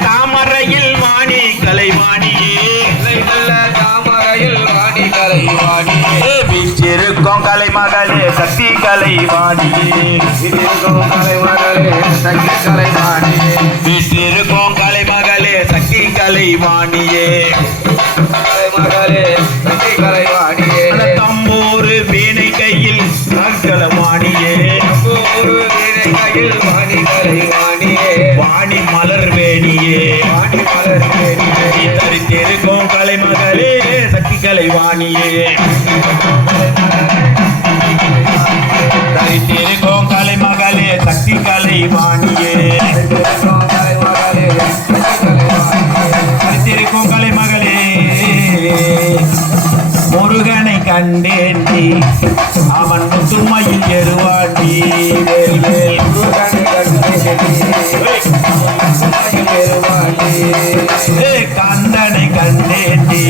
தாமரையில் வாணி கலைவாணியே தாமரையில் வாணி கலைவாணியே வீற்றிருக்கும் கலைமகளே சக்தி கலைவாணியே வீற்றிருக்கும் கலைமகளே சக்தி கலைவாணியே வீற்றிருக்கும் கலைமகளே சக்தி கலைவாணியே கலைமகளே சக்தி கலைவாணியே தம்பூர் வீணை கையில் கலைவாணியே வீணை கையில் வாணி கலைவாணியே வாணி மலர் வேணியே வாணி மலர் வேணியே தரித்திருக்கும் கலைமகளே சக்தி கலைவாணியே தரித்திருக்கும் கலைமகளே சக்தி கலைவாணியே தரித்திருக்கும் கலைமகளே முருகனை கண்டேண்டி அவன் முத்துமையில் எருவாண்டி கந்தனை கண்டேண்டி